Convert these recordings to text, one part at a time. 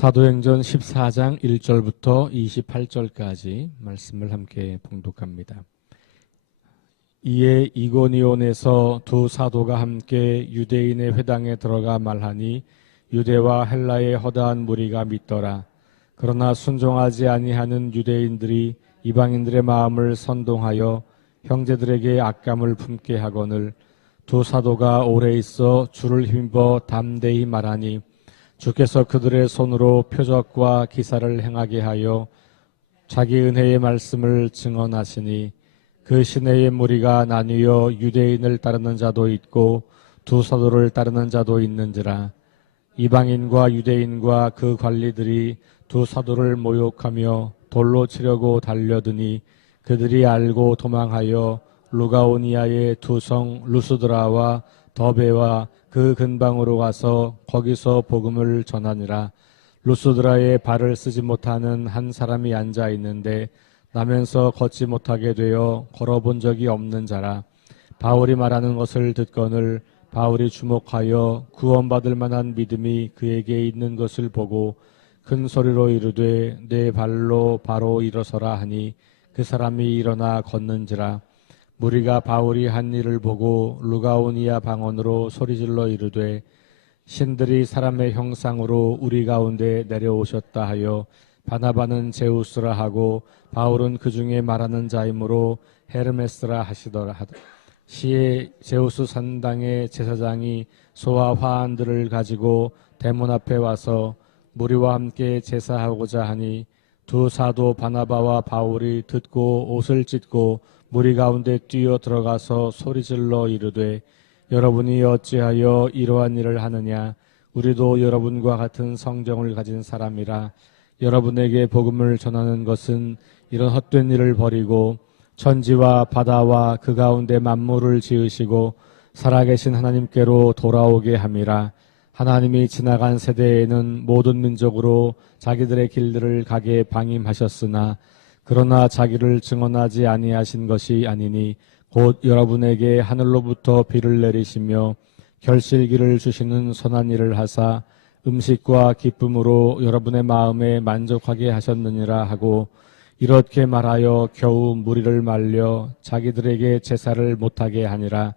사도행전 14장 1절부터 28절까지 말씀을 함께 봉독합니다. 이에 이고니온에서 두 사도가 함께 유대인의 회당에 들어가 말하니 유대와 헬라의 허다한 무리가 믿더라. 그러나 순종하지 아니하는 유대인들이 이방인들의 마음을 선동하여 형제들에게 악감을 품게 하거늘 두 사도가 오래 있어 주를 힘입어 담대히 말하니 주께서 그들의 손으로 표적과 기사를 행하게 하여 자기 은혜의 말씀을 증언하시니 그 시내의 무리가 나뉘어 유대인을 따르는 자도 있고 두 사도를 따르는 자도 있는지라. 이방인과 유대인과 그 관리들이 두 사도를 모욕하며 돌로 치려고 달려드니 그들이 알고 도망하여 루가오니아의 두 성 루스드라와 더베와 그 근방으로 가서 거기서 복음을 전하니라. 루스드라에 발을 쓰지 못하는 한 사람이 앉아 있는데 나면서 걷지 못하게 되어 걸어본 적이 없는 자라. 바울이 말하는 것을 듣거늘 바울이 주목하여 구원받을 만한 믿음이 그에게 있는 것을 보고 큰 소리로 이르되 내 발로 바로 일어서라 하니 그 사람이 일어나 걷는지라. 무리가 바울이 한 일을 보고 루가오니아 방언으로 소리질러 이르되 신들이 사람의 형상으로 우리 가운데 내려오셨다 하여 바나바는 제우스라 하고 바울은 그 중에 말하는 자이므로 헤르메스라 하시더라. 시에 제우스 산당의 제사장이 소와 화환들을 가지고 대문 앞에 와서 무리와 함께 제사하고자 하니 두 사도 바나바와 바울이 듣고 옷을 찢고 무리 가운데 뛰어 들어가서 소리질러 이르되 여러분이 어찌하여 이러한 일을 하느냐. 우리도 여러분과 같은 성정을 가진 사람이라. 여러분에게 복음을 전하는 것은 이런 헛된 일을 버리고 천지와 바다와 그 가운데 만물을 지으시고 살아계신 하나님께로 돌아오게 함이라. 하나님이 지나간 세대에는 모든 민족으로 자기들의 길들을 가게 방임하셨으나 그러나 자기를 증언하지 아니하신 것이 아니니 곧 여러분에게 하늘로부터 비를 내리시며 결실기를 주시는 선한 일을 하사 음식과 기쁨으로 여러분의 마음에 만족하게 하셨느니라 하고 이렇게 말하여 겨우 무리를 말려 자기들에게 제사를 못하게 하니라.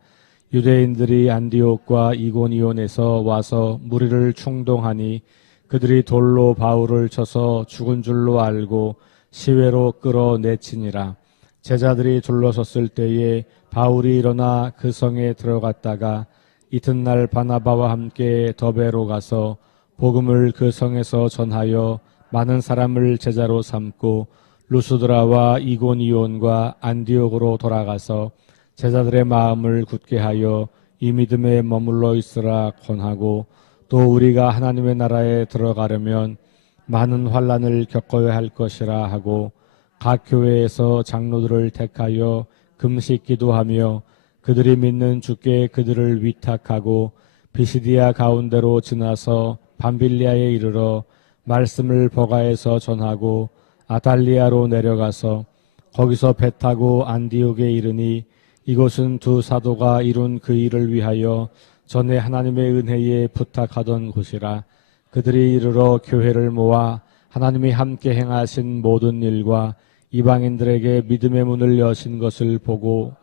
유대인들이 안디옥과 이고니온에서 와서 무리를 충동하니 그들이 돌로 바울을 쳐서 죽은 줄로 알고 시외로 끌어내치니라. 제자들이 둘러섰을 때에 바울이 일어나 그 성에 들어갔다가 이튿날 바나바와 함께 더베로 가서 복음을 그 성에서 전하여 많은 사람을 제자로 삼고 루스드라와 이고니온과 안디옥으로 돌아가서 제자들의 마음을 굳게 하여 이 믿음에 머물러 있으라 권하고 또 우리가 하나님의 나라에 들어가려면 많은 환난을 겪어야 할 것이라 하고 각 교회에서 장로들을 택하여 금식 기도하며 그들이 믿는 주께 그들을 위탁하고 비시디아 가운데로 지나서 밤빌리아에 이르러 말씀을 버가에서 전하고 아달리아로 내려가서 거기서 배 타고 안디옥에 이르니 이곳은 두 사도가 이룬 그 일을 위하여 전에 하나님의 은혜에 부탁하던 곳이라. 그들이 이르러 교회를 모아 하나님이 함께 행하신 모든 일과 이방인들에게 믿음의 문을 여신 것을 보고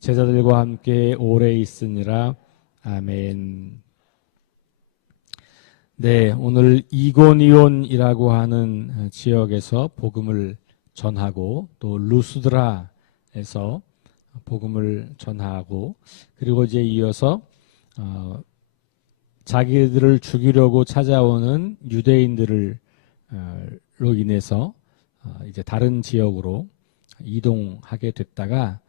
제자들과 함께 오래 있으니라. 아멘. 네, 오늘 이고니온이라고 하는 지역에서 복음을 전하고 또 루스드라에서 복음을 전하고 그리고 이제 이어서 자기들을 죽이려고 찾아오는 유대인들로 인해서 이제 다른 지역으로 이동하게 됐다가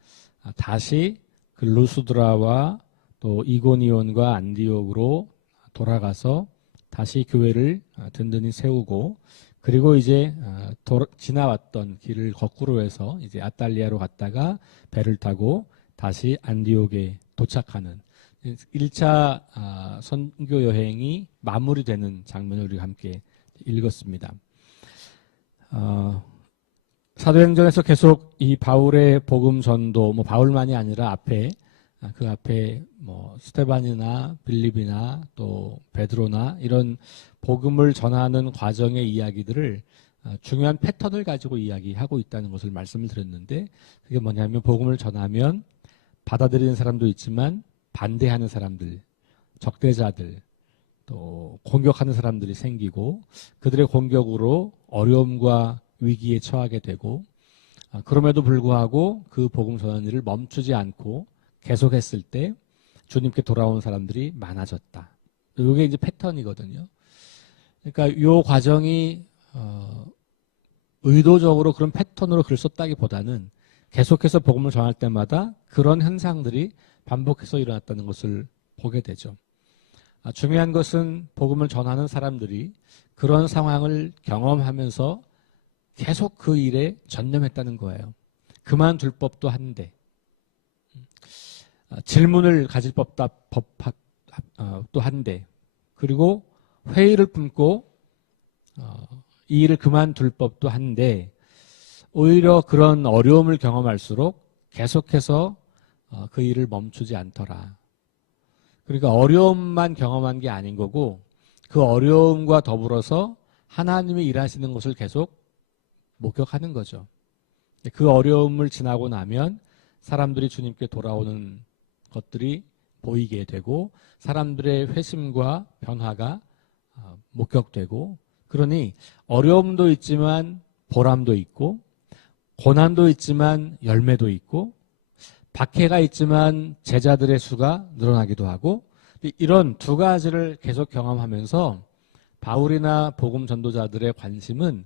다시 그 루스드라와 또 이고니온과 안디옥으로 돌아가서 다시 교회를 든든히 세우고 그리고 이제 지나왔던 길을 거꾸로 해서 이제 아달리아로 갔다가 배를 타고 다시 안디옥에 도착하는 1차 선교 여행이 마무리되는 장면을 우리가 함께 읽었습니다. 사도행전에서 계속 이 바울의 복음 전도, 바울만이 아니라 앞에 그 앞에 스테반이나 빌립이나 또 베드로나 이런 복음을 전하는 과정의 이야기들을 중요한 패턴을 가지고 이야기하고 있다는 것을 말씀을 드렸는데, 그게 뭐냐면 복음을 전하면 받아들이는 사람도 있지만 반대하는 사람들, 적대자들, 또 공격하는 사람들이 생기고 그들의 공격으로 어려움과 위기에 처하게 되고, 그럼에도 불구하고 그 복음 전하는 일을 멈추지 않고 계속했을 때 주님께 돌아온 사람들이 많아졌다. 이게 이제 패턴이거든요. 그러니까 이 과정이 의도적으로 그런 패턴으로 글 썼다기보다는 계속해서 복음을 전할 때마다 그런 현상들이 반복해서 일어났다는 것을 보게 되죠. 중요한 것은 복음을 전하는 사람들이 그런 상황을 경험하면서 계속 그 일에 전념했다는 거예요. 그만둘 법도 한데, 질문을 가질 법도 한데, 그리고 회의를 품고 이 일을 그만둘 법도 한데, 오히려 그런 어려움을 경험할수록 계속해서 그 일을 멈추지 않더라. 그러니까 어려움만 경험한 게 아닌 거고, 그 어려움과 더불어서 하나님이 일하시는 것을 계속 목격하는 거죠. 그 어려움을 지나고 나면 사람들이 주님께 돌아오는 것들이 보이게 되고, 사람들의 회심과 변화가 목격되고, 그러니 어려움도 있지만 보람도 있고, 고난도 있지만 열매도 있고, 박해가 있지만 제자들의 수가 늘어나기도 하고, 이런 두 가지를 계속 경험하면서 바울이나 복음 전도자들의 관심은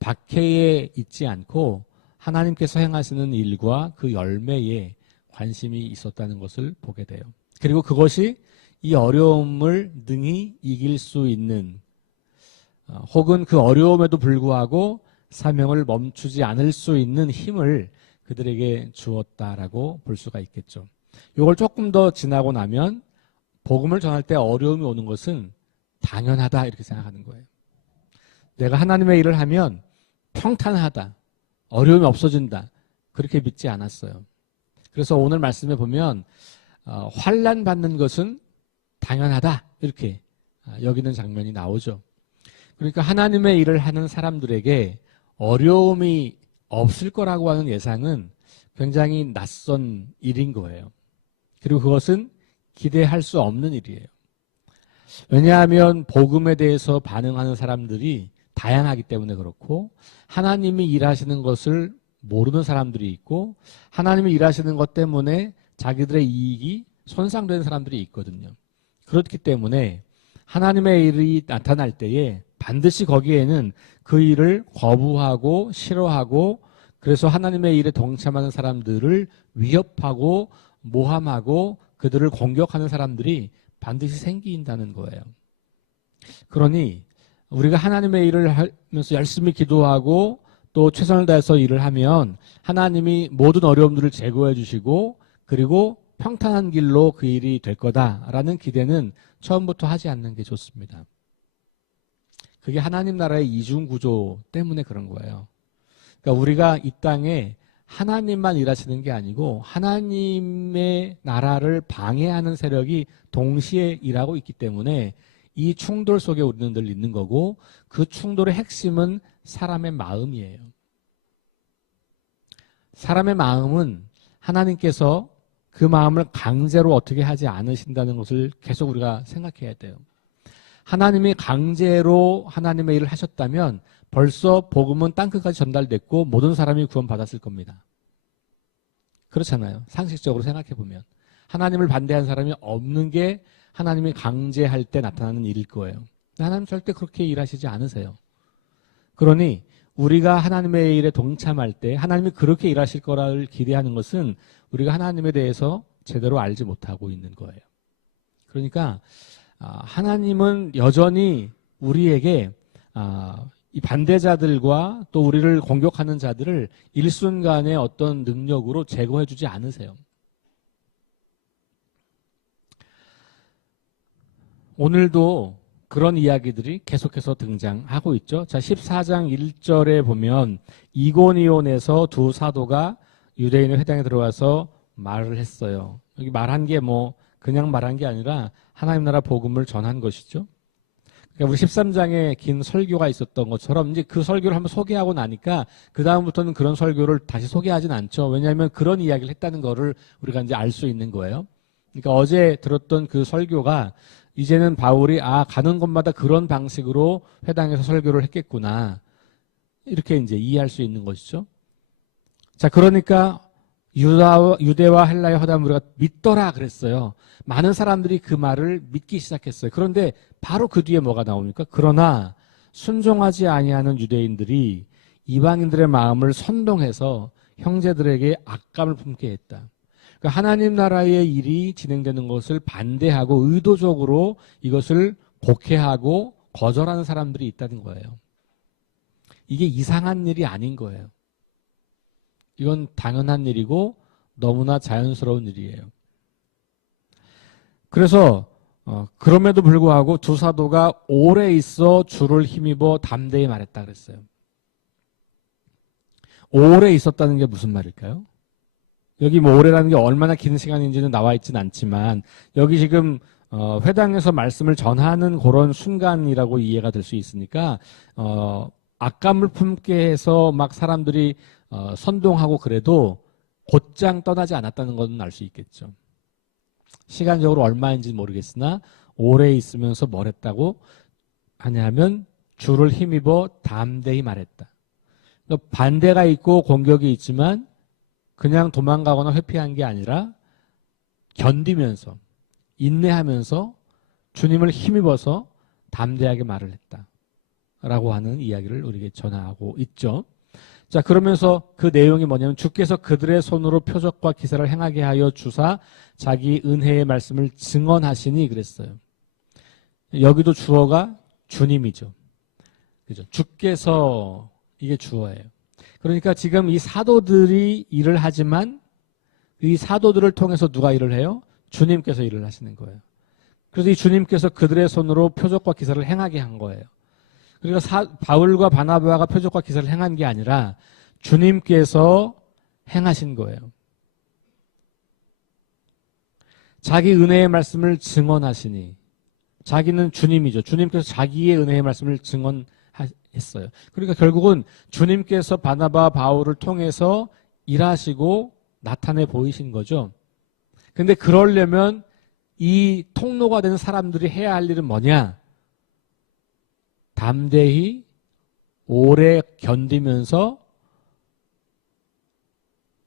박해에 있지 않고 하나님께서 행하시는 일과 그 열매에 관심이 있었다는 것을 보게 돼요. 그리고 그것이 이 어려움을 능히 이길 수 있는, 혹은 그 어려움에도 불구하고 사명을 멈추지 않을 수 있는 힘을 그들에게 주었다라고 볼 수가 있겠죠. 이걸 조금 더 지나고 나면 복음을 전할 때 어려움이 오는 것은 당연하다 이렇게 생각하는 거예요. 내가 하나님의 일을 하면 평탄하다, 어려움이 없어진다, 그렇게 믿지 않았어요. 그래서 오늘 말씀에 보면 환난 받는 것은 당연하다 이렇게 여기는 장면이 나오죠. 그러니까 하나님의 일을 하는 사람들에게 어려움이 없을 거라고 하는 예상은 굉장히 낯선 일인 거예요. 그리고 그것은 기대할 수 없는 일이에요. 왜냐하면 복음에 대해서 반응하는 사람들이 다양하기 때문에 그렇고, 하나님이 일하시는 것을 모르는 사람들이 있고, 하나님이 일하시는 것 때문에 자기들의 이익이 손상되는 사람들이 있거든요. 그렇기 때문에 하나님의 일이 나타날 때에 반드시 거기에는 그 일을 거부하고 싫어하고, 그래서 하나님의 일에 동참하는 사람들을 위협하고 모함하고 그들을 공격하는 사람들이 반드시 생긴다는 거예요. 그러니 우리가 하나님의 일을 하면서 열심히 기도하고 또 최선을 다해서 일을 하면 하나님이 모든 어려움들을 제거해 주시고, 그리고 평탄한 길로 그 일이 될 거다라는 기대는 처음부터 하지 않는 게 좋습니다. 그게 하나님 나라의 이중 구조 때문에 그런 거예요. 그러니까 우리가 이 땅에 하나님만 일하시는 게 아니고 하나님의 나라를 방해하는 세력이 동시에 일하고 있기 때문에 이 충돌 속에 우리는 늘 있는 거고, 그 충돌의 핵심은 사람의 마음이에요. 사람의 마음은 하나님께서 그 마음을 강제로 어떻게 하지 않으신다는 것을 계속 우리가 생각해야 돼요. 하나님이 강제로 하나님의 일을 하셨다면 벌써 복음은 땅끝까지 전달됐고 모든 사람이 구원받았을 겁니다. 그렇잖아요. 상식적으로 생각해보면. 하나님을 반대한 사람이 없는 게 하나님이 강제할 때 나타나는 일일 거예요. 하나님 절대 그렇게 일하시지 않으세요. 그러니 우리가 하나님의 일에 동참할 때 하나님이 그렇게 일하실 거라를 기대하는 것은 우리가 하나님에 대해서 제대로 알지 못하고 있는 거예요. 그러니까 하나님은 여전히 우리에게 이 반대자들과 또 우리를 공격하는 자들을 일순간에 어떤 능력으로 제거해 주지 않으세요. 오늘도 그런 이야기들이 계속해서 등장하고 있죠. 자, 14장 1절에 보면 이고니온에서 두 사도가 유대인의 회당에 들어와서 말을 했어요. 여기 말한 게 뭐 그냥 말한 게 아니라 하나님 나라 복음을 전한 것이죠. 그러니까 우리 13장에 긴 설교가 있었던 것처럼 이제 그 설교를 한번 소개하고 나니까 그 다음부터는 그런 설교를 다시 소개하진 않죠. 왜냐하면 그런 이야기를 했다는 거를 우리가 이제 알 수 있는 거예요. 그러니까 어제 들었던 그 설교가 이제는 바울이 가는 곳마다 그런 방식으로 회당에서 설교를 했겠구나. 이렇게 이제 이해할 수 있는 것이죠. 자, 그러니까 유대와 헬라의 허담을 우리가 믿더라 그랬어요. 많은 사람들이 그 말을 믿기 시작했어요. 그런데 바로 그 뒤에 뭐가 나옵니까? 그러나 순종하지 아니하는 유대인들이 이방인들의 마음을 선동해서 형제들에게 악감을 품게 했다. 그러니까 하나님 나라의 일이 진행되는 것을 반대하고 의도적으로 이것을 곡해하고 거절하는 사람들이 있다는 거예요. 이게 이상한 일이 아닌 거예요. 이건 당연한 일이고 너무나 자연스러운 일이에요. 그래서 그럼에도 불구하고 두 사도가 오래 있어 주를 힘입어 담대히 말했다 그랬어요. 오래 있었다는 게 무슨 말일까요? 여기 뭐 오래라는 게 얼마나 긴 시간인지는 나와 있진 않지만 여기 지금 회당에서 말씀을 전하는 그런 순간이라고 이해가 될 수 있으니까 악감을 품게 해서 막 사람들이 선동하고 그래도 곧장 떠나지 않았다는 것은 알 수 있겠죠. 시간적으로 얼마인지 모르겠으나 오래 있으면서 뭘 했다고 하냐면 주를 힘입어 담대히 말했다. 그러니까 반대가 있고 공격이 있지만 그냥 도망가거나 회피한 게 아니라 견디면서 인내하면서 주님을 힘입어서 담대하게 말을 했다. 라고 하는 이야기를 우리에게 전하고 있죠. 자, 그러면서 그 내용이 뭐냐면 주께서 그들의 손으로 표적과 기사를 행하게 하여 주사 자기 은혜의 말씀을 증언하시니 그랬어요. 여기도 주어가 주님이죠. 그죠? 주께서 이게 주어예요. 그러니까 지금 이 사도들이 일을 하지만 이 사도들을 통해서 누가 일을 해요? 주님께서 일을 하시는 거예요. 그래서 이 주님께서 그들의 손으로 표적과 기사를 행하게 한 거예요. 그러니까 바울과 바나바가 표적과 기사를 행한 게 아니라 주님께서 행하신 거예요. 자기 은혜의 말씀을 증언하시니 자기는 주님이죠. 주님께서 자기의 은혜의 말씀을 증언했어요. 그러니까 결국은 주님께서 바나바 바울을 통해서 일하시고 나타내 보이신 거죠. 근데 그러려면 이 통로가 되는 사람들이 해야 할 일은 뭐냐? 담대히 오래 견디면서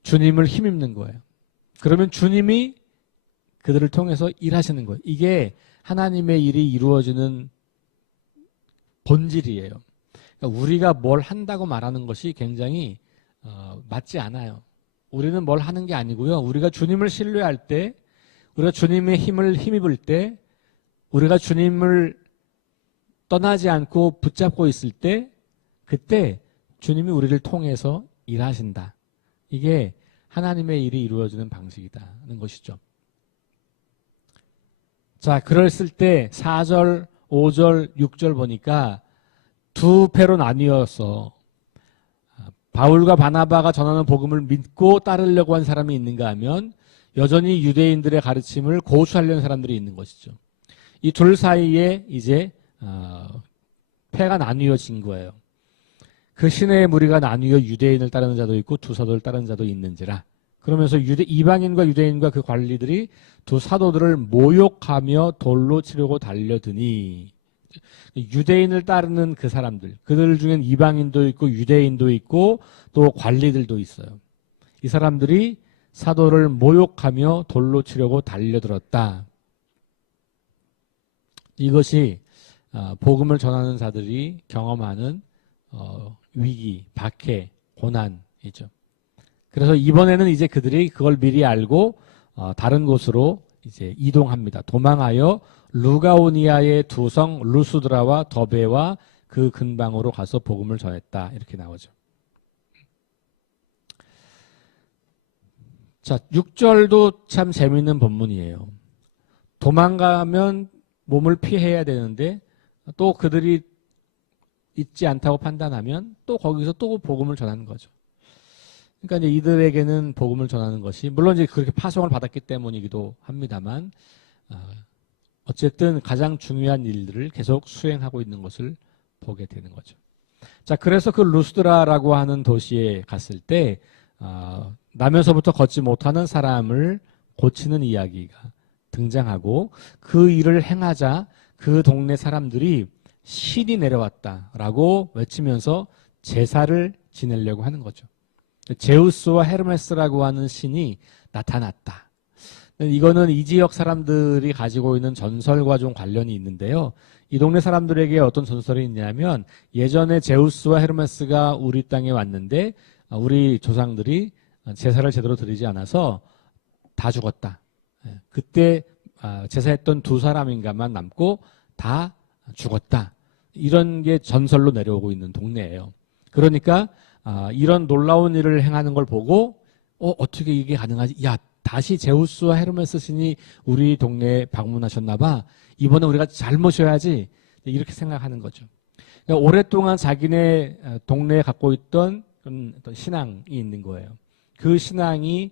주님을 힘입는 거예요. 그러면 주님이 그들을 통해서 일하시는 거예요. 이게 하나님의 일이 이루어지는 본질이에요. 그러니까 우리가 뭘 한다고 말하는 것이 굉장히 맞지 않아요. 우리는 뭘 하는 게 아니고요. 우리가 주님을 신뢰할 때, 우리가 주님의 힘을 힘입을 때, 우리가 주님을 떠나지 않고 붙잡고 있을 때 그때 주님이 우리를 통해서 일하신다. 이게 하나님의 일이 이루어지는 방식이다는 것이죠. 자, 그랬을 때 4절, 5절, 6절 보니까 두 패로 나뉘어서 바울과 바나바가 전하는 복음을 믿고 따르려고 한 사람이 있는가 하면 여전히 유대인들의 가르침을 고수하려는 사람들이 있는 것이죠. 이 둘 사이에 이제 패가 나뉘어진 거예요. 그 시내의 무리가 나뉘어 유대인을 따르는 자도 있고 두 사도를 따르는 자도 있는지라. 그러면서 이방인과 유대인과 그 관리들이 두 사도들을 모욕하며 돌로 치려고 달려드니 유대인을 따르는 그 사람들, 그들 중엔 이방인도 있고 유대인도 있고 또 관리들도 있어요. 이 사람들이 사도를 모욕하며 돌로 치려고 달려들었다. 이것이 복음을 전하는 자들이 경험하는 위기, 박해, 고난이죠. 그래서 이번에는 이제 그들이 그걸 미리 알고 다른 곳으로 이제 이동합니다. 도망하여 루가오니아의 두 성 루스드라와 더베와 그 근방으로 가서 복음을 전했다. 이렇게 나오죠. 자, 6절도 참 재미있는 본문이에요. 도망가면 몸을 피해야 되는데 또 그들이 있지 않다고 판단하면 또 거기서 또 복음을 전하는 거죠. 그러니까 이제 이들에게는 복음을 전하는 것이 물론 이제 그렇게 파송을 받았기 때문이기도 합니다만 어쨌든 가장 중요한 일들을 계속 수행하고 있는 것을 보게 되는 거죠. 자, 그래서 그 루스드라라고 하는 도시에 갔을 때 나면서부터 걷지 못하는 사람을 고치는 이야기가 등장하고 그 일을 행하자 그 동네 사람들이 신이 내려왔다라고 외치면서 제사를 지내려고 하는 거죠. 제우스와 헤르메스라고 하는 신이 나타났다. 이거는 이 지역 사람들이 가지고 있는 전설과 좀 관련이 있는데요. 이 동네 사람들에게 어떤 전설이 있냐면 예전에 제우스와 헤르메스가 우리 땅에 왔는데 우리 조상들이 제사를 제대로 드리지 않아서 다 죽었다. 그때 제사했던 두 사람인가만 남고 다 죽었다. 이런 게 전설로 내려오고 있는 동네예요. 그러니까 이런 놀라운 일을 행하는 걸 보고 어떻게 이게 가능하지? 야, 다시 제우스와 헤르메스 신이 우리 동네에 방문하셨나 봐. 이번에 우리가 잘 모셔야지. 이렇게 생각하는 거죠. 그러니까 오랫동안 자기네 동네에 갖고 있던 어떤 신앙이 있는 거예요. 그 신앙이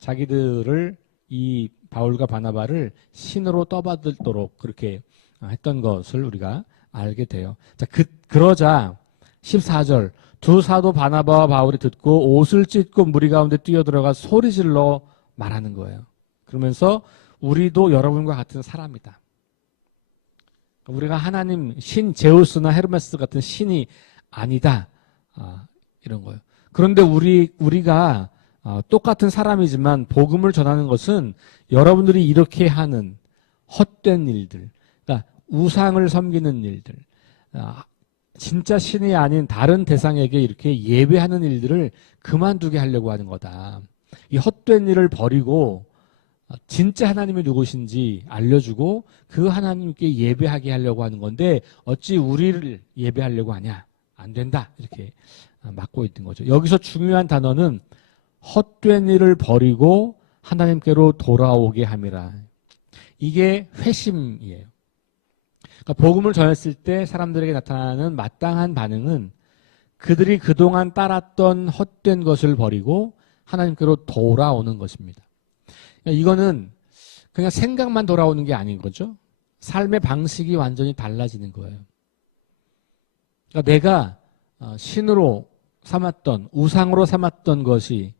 자기들을 이 바울과 바나바를 신으로 떠받들도록 그렇게 했던 것을 우리가 알게 돼요. 자, 그러자 14절 두 사도 바나바와 바울이 듣고 옷을 찢고 무리 가운데 뛰어들어가 소리질러 말하는 거예요. 그러면서 우리도 여러분과 같은 사람이다. 우리가 하나님 신 제우스나 헤르메스 같은 신이 아니다. 이런 거예요. 그런데 우리가 똑같은 사람이지만 복음을 전하는 것은 여러분들이 이렇게 하는 헛된 일들, 그러니까 우상을 섬기는 일들, 진짜 신이 아닌 다른 대상에게 이렇게 예배하는 일들을 그만두게 하려고 하는 거다. 이 헛된 일을 버리고 진짜 하나님이 누구신지 알려주고 그 하나님께 예배하게 하려고 하는 건데 어찌 우리를 예배하려고 하냐? 안 된다. 이렇게 막고 있는 거죠. 여기서 중요한 단어는 헛된 일을 버리고 하나님께로 돌아오게 함이라. 이게 회심이에요. 그러니까 복음을 전했을 때 사람들에게 나타나는 마땅한 반응은 그들이 그동안 따랐던 헛된 것을 버리고 하나님께로 돌아오는 것입니다. 그러니까 이거는 그냥 생각만 돌아오는 게 아닌 거죠. 삶의 방식이 완전히 달라지는 거예요. 그러니까 내가 신으로 삼았던, 우상으로 삼았던 것이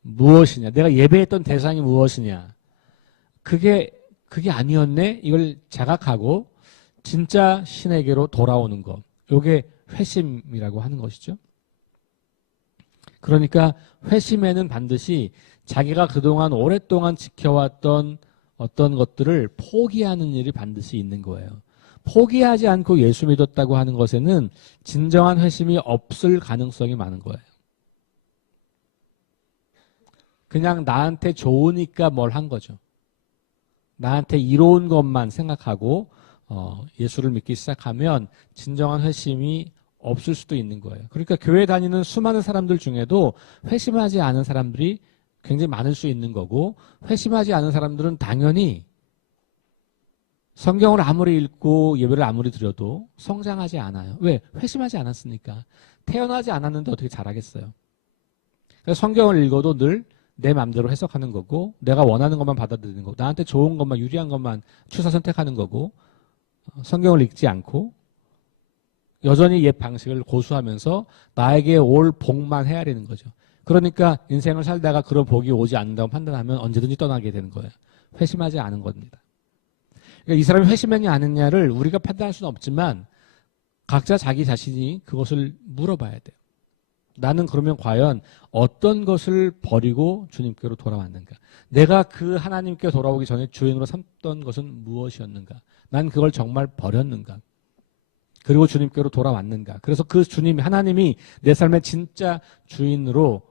무엇이냐, 내가 예배했던 대상이 무엇이냐, 그게 아니었네? 이걸 자각하고 진짜 신에게로 돌아오는 것. 이게 회심이라고 하는 것이죠. 그러니까 회심에는 반드시 자기가 그동안 오랫동안 지켜왔던 어떤 것들을 포기하는 일이 반드시 있는 거예요. 포기하지 않고 예수 믿었다고 하는 것에는 진정한 회심이 없을 가능성이 많은 거예요. 그냥 나한테 좋으니까 뭘 한 거죠. 나한테 이로운 것만 생각하고 예수를 믿기 시작하면 진정한 회심이 없을 수도 있는 거예요. 그러니까 교회 다니는 수많은 사람들 중에도 회심하지 않은 사람들이 굉장히 많을 수 있는 거고, 회심하지 않은 사람들은 당연히 성경을 아무리 읽고 예배를 아무리 드려도 성장하지 않아요. 왜? 회심하지 않았으니까. 태어나지 않았는데 어떻게 잘하겠어요. 그래서 성경을 읽어도 늘 내 마음대로 해석하는 거고, 내가 원하는 것만 받아들이는 거고, 나한테 좋은 것만, 유리한 것만 취사 선택하는 거고, 성경을 읽지 않고 여전히 옛 방식을 고수하면서 나에게 올 복만 헤아리는 거죠. 그러니까 인생을 살다가 그런 복이 오지 않는다고 판단하면 언제든지 떠나게 되는 거예요. 회심하지 않은 겁니다. 그러니까 이 사람이 회심했냐 안 했냐를 우리가 판단할 수는 없지만 각자 자기 자신이 그것을 물어봐야 돼요. 나는 그러면 과연 어떤 것을 버리고 주님께로 돌아왔는가? 내가 그 하나님께 돌아오기 전에 주인으로 삼던 것은 무엇이었는가? 난 그걸 정말 버렸는가? 그리고 주님께로 돌아왔는가? 그래서 그 주님이, 하나님이 내 삶의 진짜 주인으로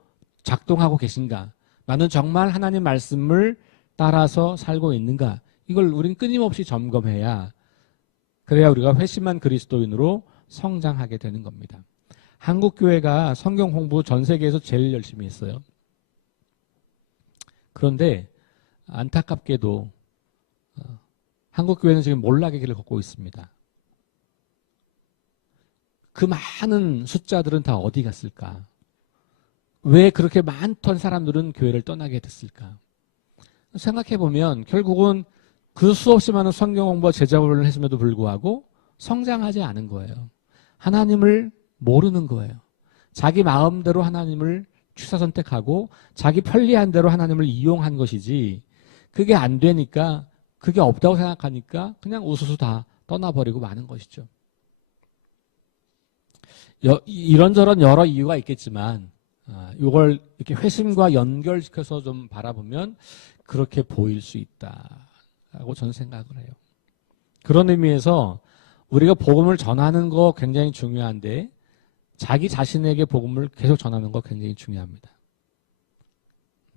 작동하고 계신가? 나는 정말 하나님 말씀을 따라서 살고 있는가? 이걸 우리는 끊임없이 점검해야, 그래야 우리가 회심한 그리스도인으로 성장하게 되는 겁니다. 한국 교회가 성경 공부 전 세계에서 제일 열심히 했어요. 그런데 안타깝게도 한국 교회는 지금 몰락의 길을 걷고 있습니다. 그 많은 숫자들은 다 어디 갔을까? 왜 그렇게 많던 사람들은 교회를 떠나게 됐을까? 생각해 보면 결국은 그 수없이 많은 성경 공부와 제자 훈련을 했음에도 불구하고 성장하지 않은 거예요. 하나님을 모르는 거예요. 자기 마음대로 하나님을 취사 선택하고 자기 편리한 대로 하나님을 이용한 것이지, 그게 안 되니까, 그게 없다고 생각하니까 그냥 우수수 다 떠나버리고 마는 것이죠. 이런저런 여러 이유가 있겠지만 이걸 이렇게 회심과 연결시켜서 좀 바라보면 그렇게 보일 수 있다라고 저는 생각을 해요. 그런 의미에서 우리가 복음을 전하는 거 굉장히 중요한데 자기 자신에게 복음을 계속 전하는 거 굉장히 중요합니다.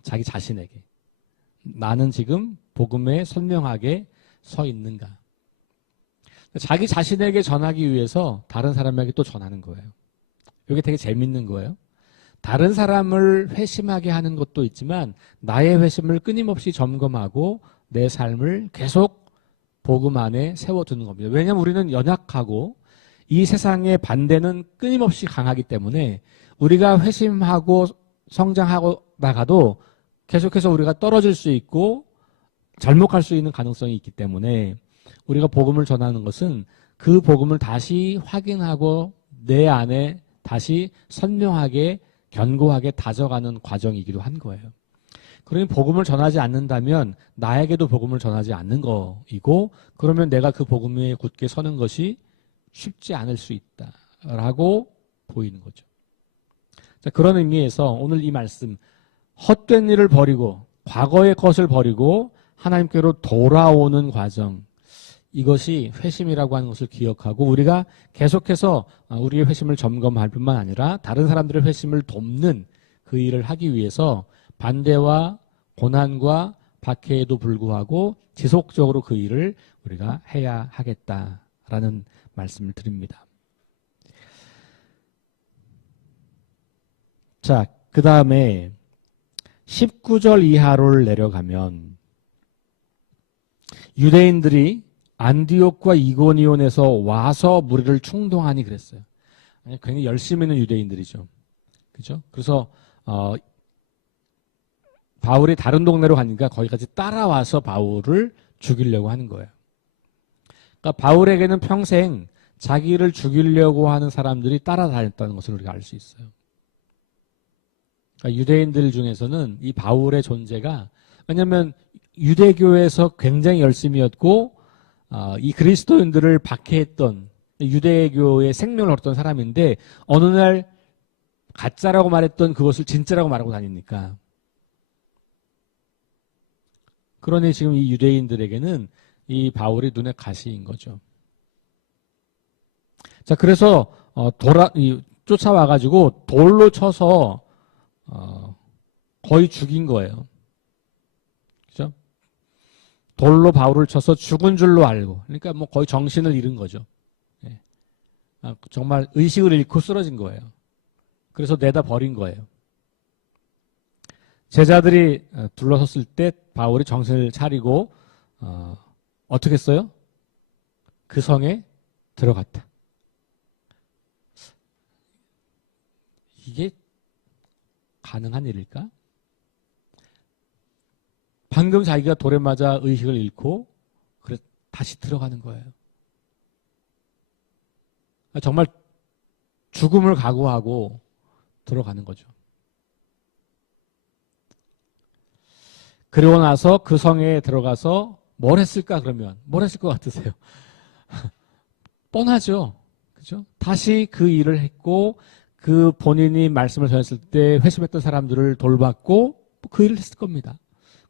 자기 자신에게. 나는 지금 복음에 선명하게 서 있는가. 자기 자신에게 전하기 위해서 다른 사람에게 또 전하는 거예요. 이게 되게 재밌는 거예요. 다른 사람을 회심하게 하는 것도 있지만 나의 회심을 끊임없이 점검하고 내 삶을 계속 복음 안에 세워두는 겁니다. 왜냐하면 우리는 연약하고 이 세상의 반대는 끊임없이 강하기 때문에 우리가 회심하고 성장하고 나가도 계속해서 우리가 떨어질 수 있고 잘못할 수 있는 가능성이 있기 때문에 우리가 복음을 전하는 것은 그 복음을 다시 확인하고 내 안에 다시 선명하게 견고하게 다져가는 과정이기도 한 거예요. 그러니 복음을 전하지 않는다면 나에게도 복음을 전하지 않는 거이고, 그러면 내가 그 복음에 굳게 서는 것이 쉽지 않을 수 있다라고 보이는 거죠. 자, 그런 의미에서 오늘 이 말씀, 헛된 일을 버리고 과거의 것을 버리고 하나님께로 돌아오는 과정, 이것이 회심이라고 하는 것을 기억하고 우리가 계속해서 우리의 회심을 점검할 뿐만 아니라 다른 사람들의 회심을 돕는 그 일을 하기 위해서 반대와 고난과 박해에도 불구하고 지속적으로 그 일을 우리가 해야 하겠다라는 말씀을 드립니다. 자, 그 다음에 19절 이하를 내려가면 유대인들이 안디옥과 이고니온에서 와서 무리를 충동하니 그랬어요. 굉장히 열심히 있는 유대인들이죠. 그죠? 그래서 바울이 다른 동네로 가니까 거기까지 따라와서 바울을 죽이려고 하는 거예요. 그러니까 바울에게는 평생 자기를 죽이려고 하는 사람들이 따라다녔다는 것을 우리가 알 수 있어요. 그러니까 유대인들 중에서는 이 바울의 존재가, 왜냐하면 유대교에서 굉장히 열심히였고 이 그리스도인들을 박해했던 유대교의 생명을 얻었던 사람인데 어느 날 가짜라고 말했던 그것을 진짜라고 말하고 다니니까, 그러니 지금 이 유대인들에게는 이 바울이 눈에 가시인 거죠. 자, 그래서 쫓아와가지고 돌로 쳐서 거의 죽인 거예요. 그죠? 돌로 바울을 쳐서 죽은 줄로 알고, 그러니까 뭐 거의 정신을 잃은 거죠. 예. 정말 의식을 잃고 쓰러진 거예요. 그래서 내다 버린 거예요. 제자들이 둘러섰을 때 바울이 정신을 차리고 어떻게 했어요? 그 성에 들어갔다. 이게 가능한 일일까? 방금 자기가 돌에 맞아 의식을 잃고 그래 다시 들어가는 거예요. 정말 죽음을 각오하고 들어가는 거죠. 그리고 나서 그 성에 들어가서 뭘 했을까? 그러면 뭘 했을 것 같으세요? 뻔하죠. 그죠? 다시 그 일을 했고 그 본인이 말씀을 전했을 때 회심했던 사람들을 돌봤고 그 일을 했을 겁니다.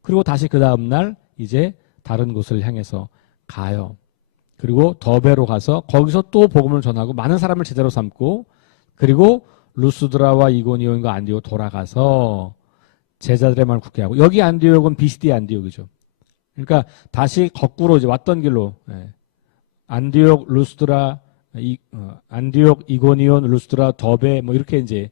그리고 다시 그 다음날 이제 다른 곳을 향해서 가요. 그리고 더베로 가서 거기서 또 복음을 전하고 많은 사람을 제자로 삼고, 그리고 루스드라와 이고니온과 안디옥 돌아가서 제자들의 마음을 굳게 하고, 여기 안디옥은 비시디 안디옥이죠. 그러니까 다시 거꾸로 이제 왔던 길로, 안디옥, 루스드라, 안디옥, 이고니온, 루스드라, 더베 뭐 이렇게 이제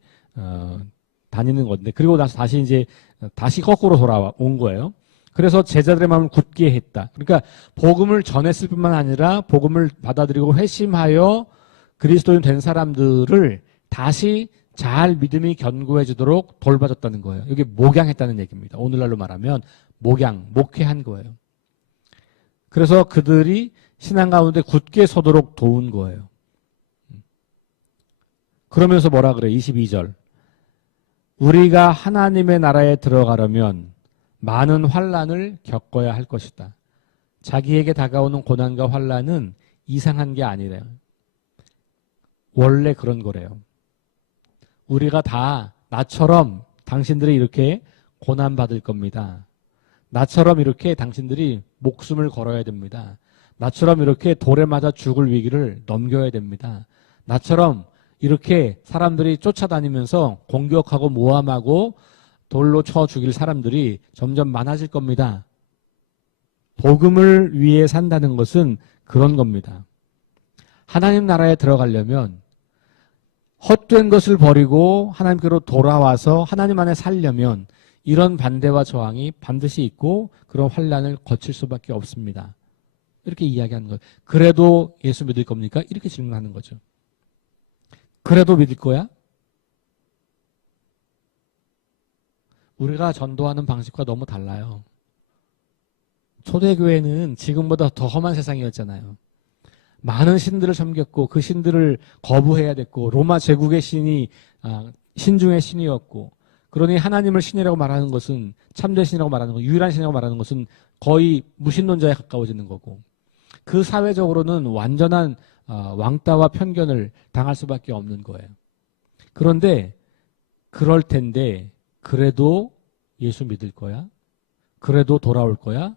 다니는 건데, 그리고 나서 다시 이제 다시 거꾸로 돌아온 거예요. 그래서 제자들의 마음을 굳게 했다. 그러니까 복음을 전했을 뿐만 아니라 복음을 받아들이고 회심하여 그리스도인 된 사람들을 다시 잘 믿음이 견고해지도록 돌봐줬다는 거예요. 이게 목양했다는 얘기입니다. 오늘날로 말하면 목회한 거예요. 그래서 그들이 신앙 가운데 굳게 서도록 도운 거예요. 그러면서 뭐라 그래? 22절. 우리가 하나님의 나라에 들어가려면 많은 환난을 겪어야 할 것이다. 자기에게 다가오는 고난과 환난은 이상한 게 아니래요. 원래 그런 거래요. 우리가 다 나처럼 당신들이 이렇게 고난받을 겁니다. 나처럼 이렇게 당신들이 목숨을 걸어야 됩니다. 나처럼 이렇게 돌에 맞아 죽을 위기를 넘겨야 됩니다. 나처럼 이렇게 사람들이 쫓아다니면서 공격하고 모함하고 돌로 쳐 죽일 사람들이 점점 많아질 겁니다. 복음을 위해 산다는 것은 그런 겁니다. 하나님 나라에 들어가려면 헛된 것을 버리고 하나님께로 돌아와서 하나님 안에 살려면 이런 반대와 저항이 반드시 있고 그런 환난을 거칠 수밖에 없습니다. 이렇게 이야기하는 거예요. 그래도 예수 믿을 겁니까? 이렇게 질문하는 거죠. 그래도 믿을 거야? 우리가 전도하는 방식과 너무 달라요. 초대교회는 지금보다 더 험한 세상이었잖아요. 많은 신들을 섬겼고 그 신들을 거부해야 됐고 로마 제국의 신이 신중의 신이었고 그러니 하나님을 신이라고 말하는 것은 참된 신이라고 말하는 것, 유일한 신이라고 말하는 것은 거의 무신론자에 가까워지는 거고 그 사회적으로는 완전한 왕따와 편견을 당할 수밖에 없는 거예요. 그런데 그럴 텐데 그래도 예수 믿을 거야? 그래도 돌아올 거야?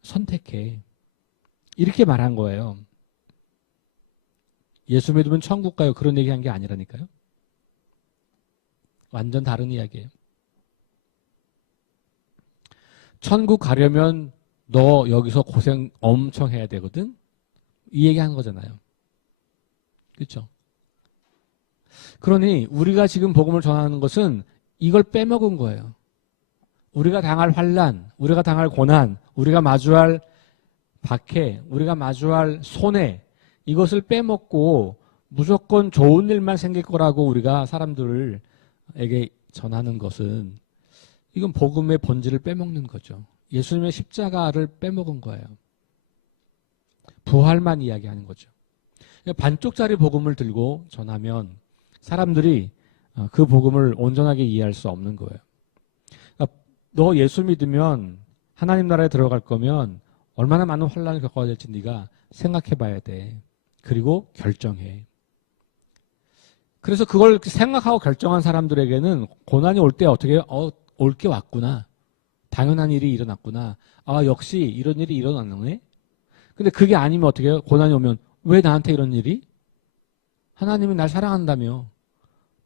선택해. 이렇게 말한 거예요. 예수 믿으면 천국 가요. 그런 얘기한 게 아니라니까요. 완전 다른 이야기예요. 천국 가려면 너 여기서 고생 엄청 해야 되거든? 이 얘기하는 거잖아요. 그렇죠? 그러니 우리가 지금 복음을 전하는 것은 이걸 빼먹은 거예요. 우리가 당할 환난, 우리가 당할 고난, 우리가 마주할 박해, 우리가 마주할 손해 이것을 빼먹고 무조건 좋은 일만 생길 거라고 우리가 사람들에게 전하는 것은 이건 복음의 본질을 빼먹는 거죠. 예수님의 십자가를 빼먹은 거예요. 부활만 이야기하는 거죠. 반쪽짜리 복음을 들고 전하면 사람들이 그 복음을 온전하게 이해할 수 없는 거예요. 너 예수 믿으면 하나님 나라에 들어갈 거면 얼마나 많은 환난을 겪어야 될지 네가 생각해 봐야 돼. 그리고 결정해. 그래서 그걸 생각하고 결정한 사람들에게는 고난이 올 때 어떻게 올 게 왔구나. 당연한 일이 일어났구나. 역시 이런 일이 일어났네. 근데 그게 아니면 어떻게 해요? 고난이 오면 왜 나한테 이런 일이? 하나님이 날 사랑한다며.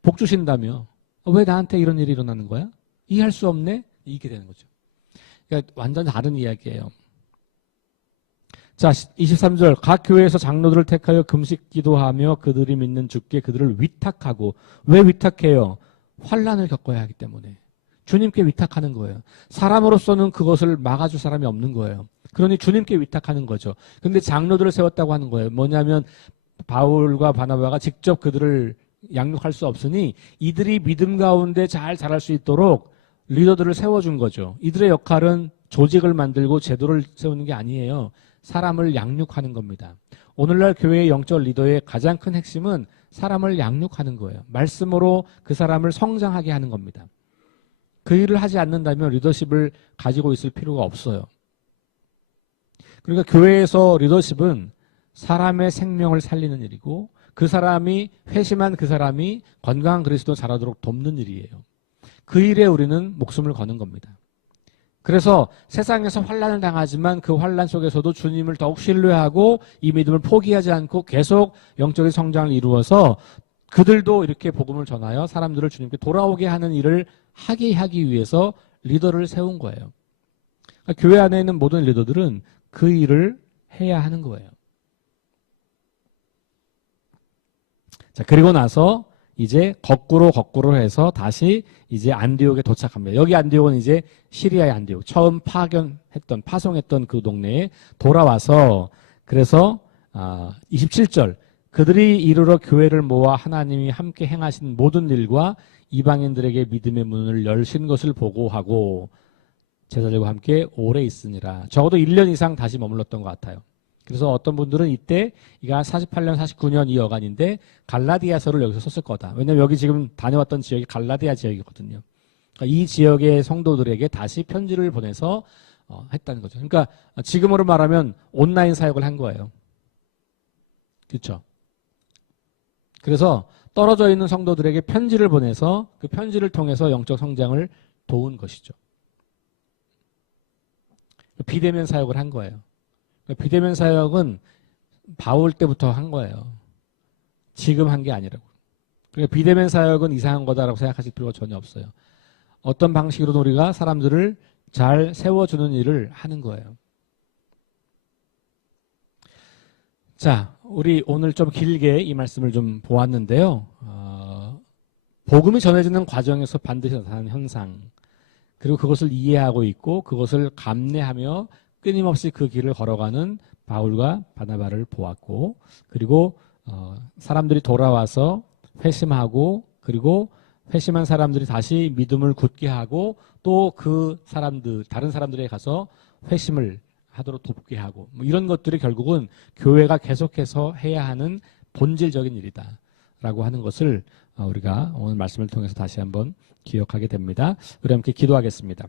복 주신다며. 왜 나한테 이런 일이 일어나는 거야? 이해할 수 없네? 이게 되는 거죠. 그러니까 완전 다른 이야기예요. 자, 23절. 각 교회에서 장로들을 택하여 금식 기도하며 그들이 믿는 주께 그들을 위탁하고. 왜 위탁해요? 환난을 겪어야 하기 때문에. 주님께 위탁하는 거예요. 사람으로서는 그것을 막아줄 사람이 없는 거예요. 그러니 주님께 위탁하는 거죠. 근데 장로들을 세웠다고 하는 거예요. 뭐냐면 바울과 바나바가 직접 그들을 양육할 수 없으니 이들이 믿음 가운데 잘 자랄 수 있도록 리더들을 세워준 거죠. 이들의 역할은 조직을 만들고 제도를 세우는 게 아니에요. 사람을 양육하는 겁니다. 오늘날 교회의 영적 리더의 가장 큰 핵심은 사람을 양육하는 거예요. 말씀으로 그 사람을 성장하게 하는 겁니다. 그 일을 하지 않는다면 리더십을 가지고 있을 필요가 없어요. 그러니까 교회에서 리더십은 사람의 생명을 살리는 일이고 그 사람이 회심한 그 사람이 건강한 그리스도 자라도록 돕는 일이에요. 그 일에 우리는 목숨을 거는 겁니다. 그래서 세상에서 환난을 당하지만 그 환난 속에서도 주님을 더욱 신뢰하고 이 믿음을 포기하지 않고 계속 영적인 성장을 이루어서 그들도 이렇게 복음을 전하여 사람들을 주님께 돌아오게 하는 일을 하기 위해서 리더를 세운 거예요. 그러니까 교회 안에 있는 모든 리더들은 그 일을 해야 하는 거예요. 자, 그리고 나서 이제 거꾸로 해서 다시 이제 안디옥에 도착합니다. 여기 안디옥은 이제 시리아의 안디옥. 처음 파송했던 그 동네에 돌아와서 그래서 27절 그들이 이르러 교회를 모아 하나님이 함께 행하신 모든 일과 이방인들에게 믿음의 문을 열신 것을 보고하고 제자들과 함께 오래 있으니라. 적어도 1년 이상 다시 머물렀던 것 같아요. 그래서 어떤 분들은 이때 이가 48년, 49년 이 여간인데 갈라디아서를 여기서 썼을 거다. 왜냐하면 여기 지금 다녀왔던 지역이 갈라디아 지역이거든요. 그러니까 이 지역의 성도들에게 다시 편지를 보내서 했다는 거죠. 그러니까 지금으로 말하면 온라인 사역을 한 거예요. 그렇죠? 그래서 떨어져 있는 성도들에게 편지를 보내서 그 편지를 통해서 영적 성장을 도운 것이죠. 비대면 사역을 한 거예요. 비대면 사역은 바울 때부터 한 거예요. 지금 한 게 아니라고. 그러니까 비대면 사역은 이상한 거다라고 생각하실 필요가 전혀 없어요. 어떤 방식으로든 우리가 사람들을 잘 세워주는 일을 하는 거예요. 자, 우리 오늘 좀 길게 이 말씀을 좀 보았는데요. 복음이 전해지는 과정에서 반드시 나타나는 현상, 그리고 그것을 이해하고 있고 그것을 감내하며 끊임없이 그 길을 걸어가는 바울과 바나바를 보았고, 그리고 사람들이 돌아와서 회심하고, 그리고 회심한 사람들이 다시 믿음을 굳게 하고, 또 그 사람들, 다른 사람들에게 가서 회심을 하도록 돕게 하고, 뭐 이런 것들이 결국은 교회가 계속해서 해야 하는 본질적인 일이다 라고 하는 것을 우리가 오늘 말씀을 통해서 다시 한번 기억하게 됩니다. 우리 함께 기도하겠습니다.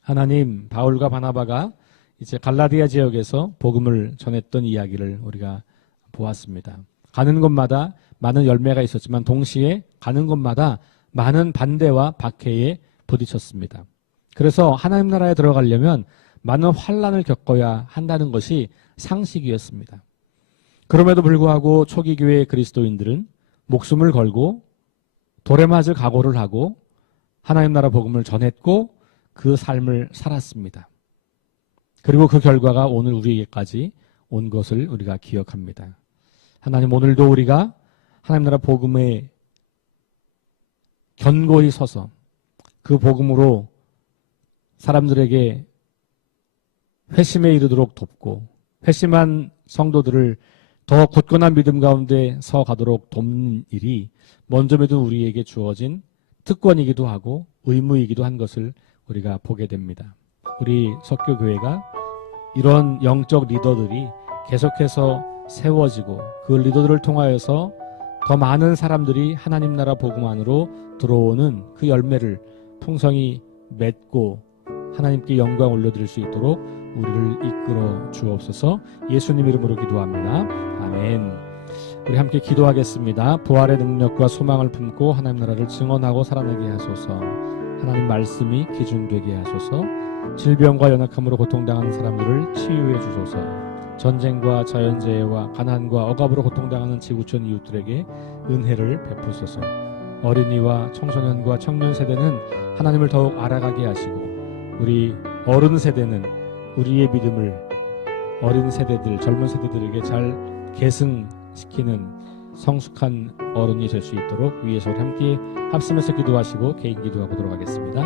하나님, 바울과 바나바가 이제 갈라디아 지역에서 복음을 전했던 이야기를 우리가 보았습니다. 가는 곳마다 많은 열매가 있었지만 동시에 가는 곳마다 많은 반대와 박해에 부딪혔습니다. 그래서 하나님 나라에 들어가려면 많은 환난을 겪어야 한다는 것이 상식이었습니다. 그럼에도 불구하고 초기 교회의 그리스도인들은 목숨을 걸고 돌에 맞을 각오를 하고 하나님 나라 복음을 전했고 그 삶을 살았습니다. 그리고 그 결과가 오늘 우리에게까지 온 것을 우리가 기억합니다. 하나님, 오늘도 우리가 하나님 나라 복음에 견고히 서서 그 복음으로 사람들에게 회심에 이르도록 돕고 회심한 성도들을 더 굳건한 믿음 가운데 서 가도록 돕는 일이 먼저 믿은 우리에게 주어진 특권이기도 하고 의무이기도 한 것을 우리가 보게 됩니다. 우리 석교교회가 이런 영적 리더들이 계속해서 세워지고 그 리더들을 통하여서 더 많은 사람들이 하나님 나라 복음 안으로 들어오는 그 열매를 풍성히 맺고 하나님께 영광 올려드릴 수 있도록 우리를 이끌어 주옵소서. 예수님 이름으로 기도합니다. 아멘. 우리 함께 기도하겠습니다. 부활의 능력과 소망을 품고 하나님 나라를 증언하고 살아내게 하소서. 하나님 말씀이 기준되게 하소서. 질병과 연약함으로 고통당하는 사람들을 치유해 주소서. 전쟁과 자연재해와 가난과 억압으로 고통당하는 지구촌 이웃들에게 은혜를 베푸소서. 어린이와 청소년과 청년 세대는 하나님을 더욱 알아가게 하시고 우리 어른 세대는 우리의 믿음을 어린 세대들, 젊은 세대들에게 잘 계승시키는 성숙한 어른이 될 수 있도록 위에서 함께 합심해서 기도하시고 개인 기도하도록 하겠습니다.